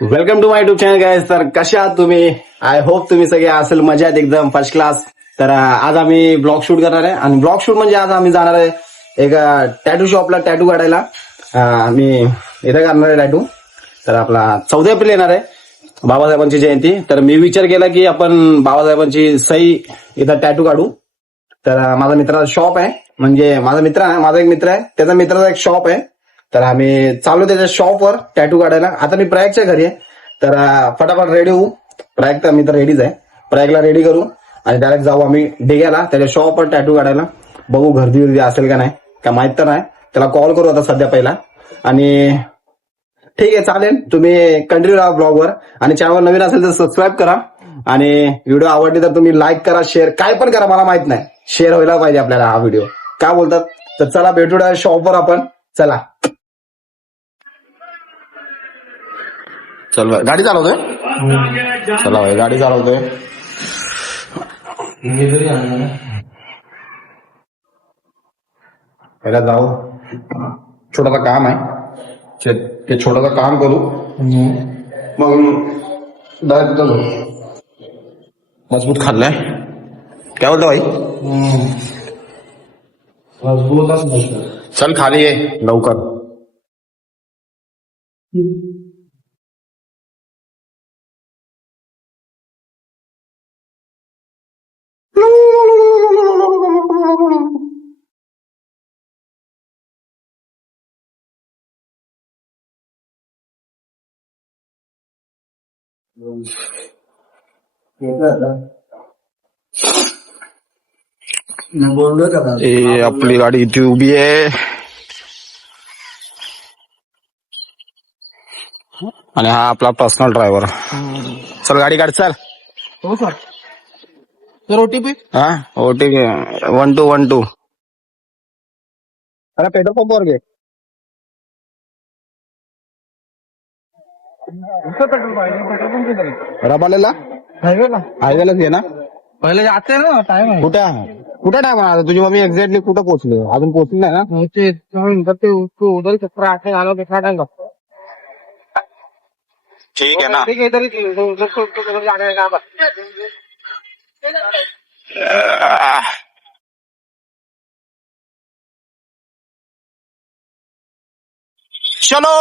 Welcome to my YouTube channel guys. तर कशा आहात तुम्ही? आय होप तुम्ही सगळे असेल मजात एकदम फर्स्ट क्लास. तर आज आम्ही ब्लॉग शूट करणार आहे आणि ब्लॉग शूट म्हणजे आज आम्ही जाणार आहे एक टॅटू शॉपला टॅटू काढायला. आम्ही इथे करणार आहे टॅटू. तर आपला 14 एप्रिल येणार आहे बाबासाहेबांची जयंती. तर मी विचार केला की आपण बाबासाहेबांची सही इथं टॅटू काढू. तर माझा मित्राचा शॉप आहे, म्हणजे माझा एक मित्र आहे, त्याचा मित्राचा एक शॉप आहे. तर आम्ही चाललो त्याच्या शॉपवर टॅटू काढायला. आता मी प्रयागच्या घरी आहे, तर फटाफट रेडी होऊ. प्रयाग तर मी तर रेडीच आहे. प्रयागला रेडी करू आणि डायरेक्ट जाऊ आम्ही डिग्याला त्याच्या शॉपवर टॅटू काढायला. बघू गर्दी वर्दी असेल का नाही, का माहित तर नाही. त्याला कॉल करू आता सध्या पहिला. आणि ठीक आहे, चालेल. तुम्ही कंटिन्यू राहा ब्लॉगवर आणि चॅनलवर नवीन असेल तर सबस्क्राईब करा. आणि व्हिडिओ आवडली तर तुम्ही लाईक करा, शेअर काय पण करा, मला माहित नाही. शेअर व्हायला पाहिजे आपल्याला हा व्हिडिओ, काय बोलतात? तर चला भेटू शॉपवर आपण. चला चल गाडी चालवतोय. चला भाई गाडी चालवतोय. पहिला जाऊ, छोटासा काम आहे, ते छोटासा काम करू, मग डायरेक्ट जाऊ. मजबूत खाल्लाय, काय बोलतो भाई? चल खाली ये लवकर. आपली गाडी इथे उभी आहे आणि हा आपला पर्सनल ड्रायव्हर. चल गाडी काढ, चल. हो सर. Sir OTP. हा ओटीपी 1212. अरे पेट्रोल पंपवर घे. पेट्रोल पाहिजे, पेट्रोल पंप किती रबालेला हायवेला हायवेलाच घे ना. पहिले जाते ना टाइम आहे. कुठं टाइम आहे? तुझी मम्मी एक्झॅक्टली कुठं पोहोचली? अजून पोहोचली नाही ना. ते उधर चक्कर आके आलो कितना टाइम लगता है? ठीक आहे ना. ठीक है, इधर ही जाने का बस. चलो.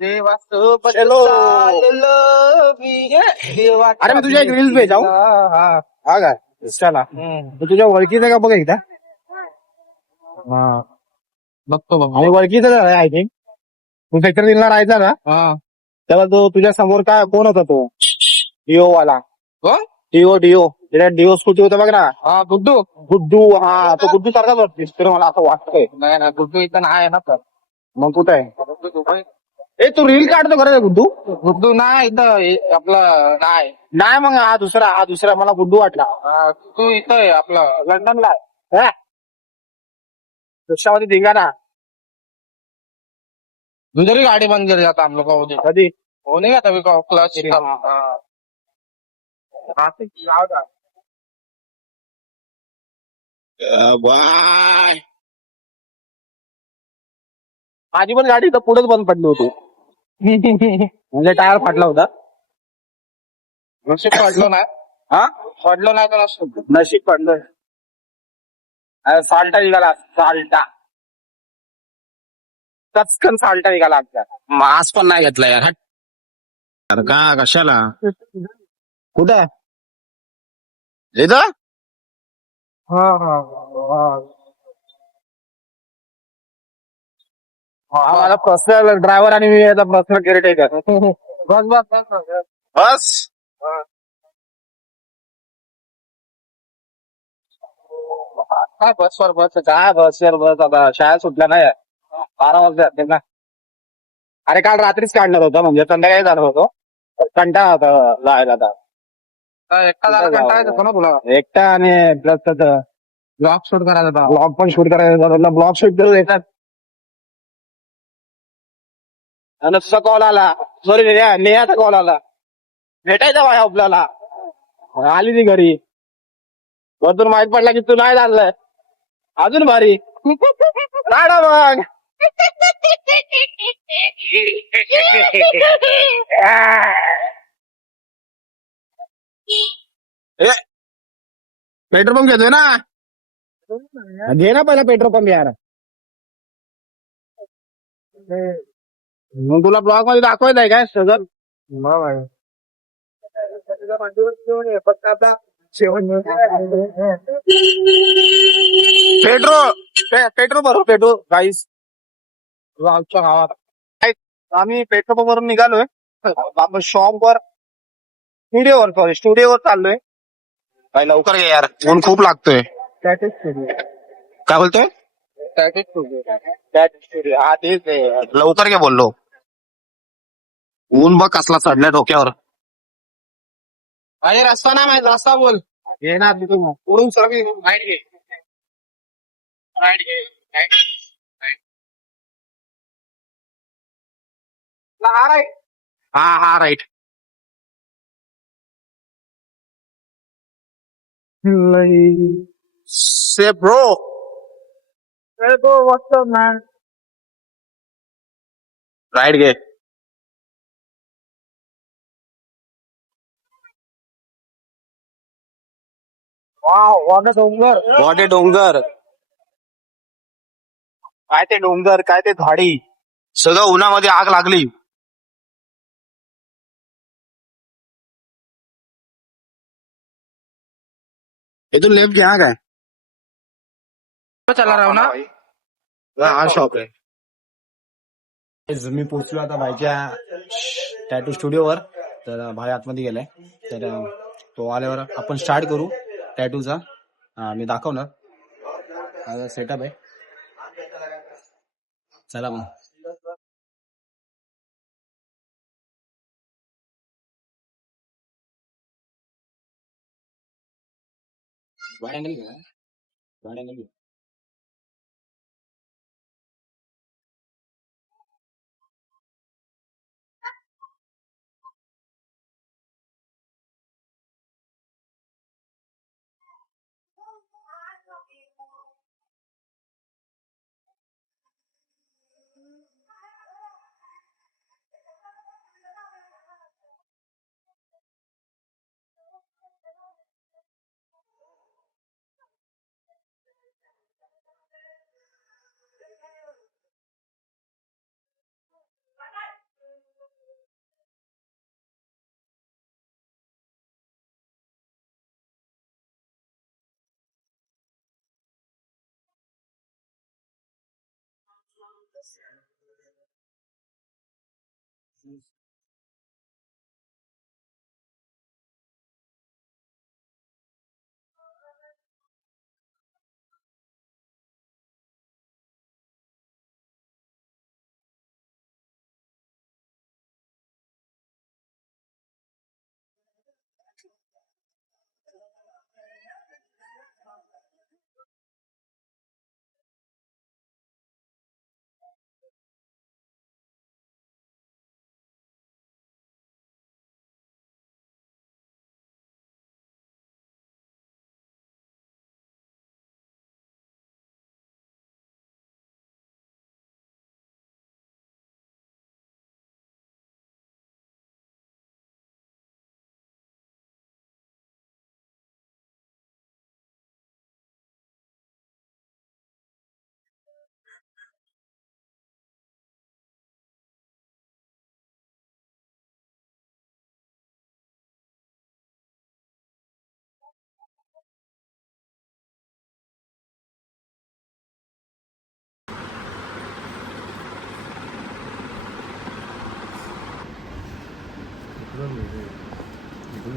अरे मी तुझ्या एक रील्स भेजाऊ. हा काय चला, तुझ्या ओळखीचं का बघ एकदा. बघतो बघ. आणि ओळखीचं आहे आय थिंक. तू सेक्टर दिला राहायचा ना, तेव्हा तो तुझ्या समोर काय कोण होता? तो डिओ वाला. डिओ डिओ स्कूटी होता बघ ना. हा गुड्डू. गुड्डू. हा तो गुड्डू सारखाच वाटतो मला असं वाटतंय. नाही ना, गुड्डू इथं आहे ना. तर मग कुठं आहे? ए तू रील काढतो खरं गुड्डू? गुड्डू नाही इथं आपलं नाही. नाही मग हा दुसरा मला गुड्डू वाटला. तू इथं आहे आपलं लंडनला आहे. रिक्षामध्ये धिंगा ना. दूसरी गाड़ी बंद कर जाता हम लोग का. कधी होने का तभी का क्लच बाय. माझी पण गाडी तर पुढेच बंद पडली होती, म्हणजे टायर फाटला होता. नशीब पडलो नाही. हा पडलो नाही तर नसतो. नशीब पडलं. साल्टा निघाला, साल्टा. कचकन साल्टा निघाला आमच्या. मास्क पण नाही घेतला यार. अरे का कशाला? कुठं इथं? हा माझा पर्सनल ड्रायव्हर आणि मी याचा पर्सनल केअरटेकर. बस काय बसवर बस. काय बस यार, बस आता शाळा सुटल्या नाही 12 वाजता जाते ना. अरे काल रात्रीच काढणार होतं, म्हणजे संध्याकाळी जाणार होतो. कंटाळा होता जायला. आता एकटा जरा कंटाळायचं होतं ना तुला. एकटा आणि प्लस त्याचं ब्लॉग शूट करायचा होता. ब्लॉग पण शूट करायचा. ब्लॉग शूट करून येतात आणि तुझा कॉल आला. सॉरी नेहाचा कॉल आला. भेटायचा भाई आपल्याला. आली ती घरी. वरतून माहित पडला की तू नाही झालंय. अजून भारी. काढा मग. पेट्रोल पंप घेतोय ना, घे ना पहिला पेट्रोल पंप यार. मग तुला ब्लॉग मध्ये दाखवायचं आहे काय सगळं. पेट्रोल भरू पेट्रोल गाईस आमच्या गावात. Guys, आम्ही पेट्रोल पंप वरून निघालोय. आपण शॉप वर स्टुडिओवर चाललोय. काय लवकर घे यार, ऊन खूप लागतोय. काय बोलतोय? हा तेच आहे. लवकर घे बोललो. ऊन बघ कसला चढलाय डोक्यावर. अरे रस्ता नाही माहित, रस्ता बोल. घे ना तिथून उडून सर राईट घे. राईट घे. हा राईट. हा राईट. से ब्रो. राईट घे. वाटे डोंगर. काय ते डोंगर, काय ते झाडी, सगळं उन्हामध्ये आग लागली. इथून लेफ्ट घ्या काय. चला राव ना. हा शॉप आहे. मी पोहोचलो आता भाईच्या टॅटू स्टुडिओवर. तर भाई आतमध्ये गेलाय. तर तो आल्यावर आपण स्टार्ट करू टॅटूचा. मी दाखवणार सेटअप आहे. चला मग. वाईट अँगल घ्या. वाईट अँगल घ्या.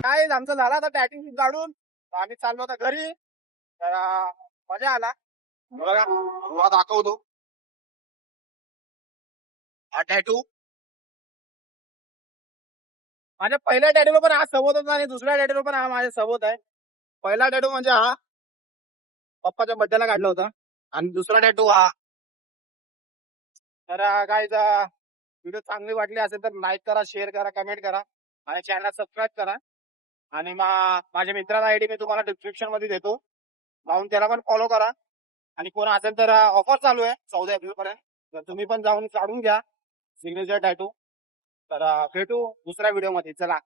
काय आमचं झाला आता टॅटिंग काढून आम्ही चाललो आता घरी. तर मजा आला. बघा तुला दाखवतो हा टॅटू. माझ्या पहिल्या टॅटूला पण हा सबोत होता आणि दुसऱ्या टॅटूला पण हा माझ्या सबोत आहे. पहिला टॅटू म्हणजे हा पप्पाच्या बड्डेला काढला होता आणि दुसरा टॅटू हा. तर काय व्हिडिओ चांगली वाटली असेल तर लाईक करा, शेअर करा, कमेंट करा आणि चॅनल सबस्क्राईब करा. आणि माझ्या मित्राचा आयडी मी तुम्हाला डिस्क्रिप्शन मध्ये देतो, जाऊन त्याला पण फॉलो करा. आणि कोण असेल तर ऑफर चालू आहे 14 एप्रिल पर्यंत. तर तुम्ही पण जाऊन काढून घ्या सिग्नेचर टॅटू. तर भेटू दुसऱ्या व्हिडिओ मध्ये. चला.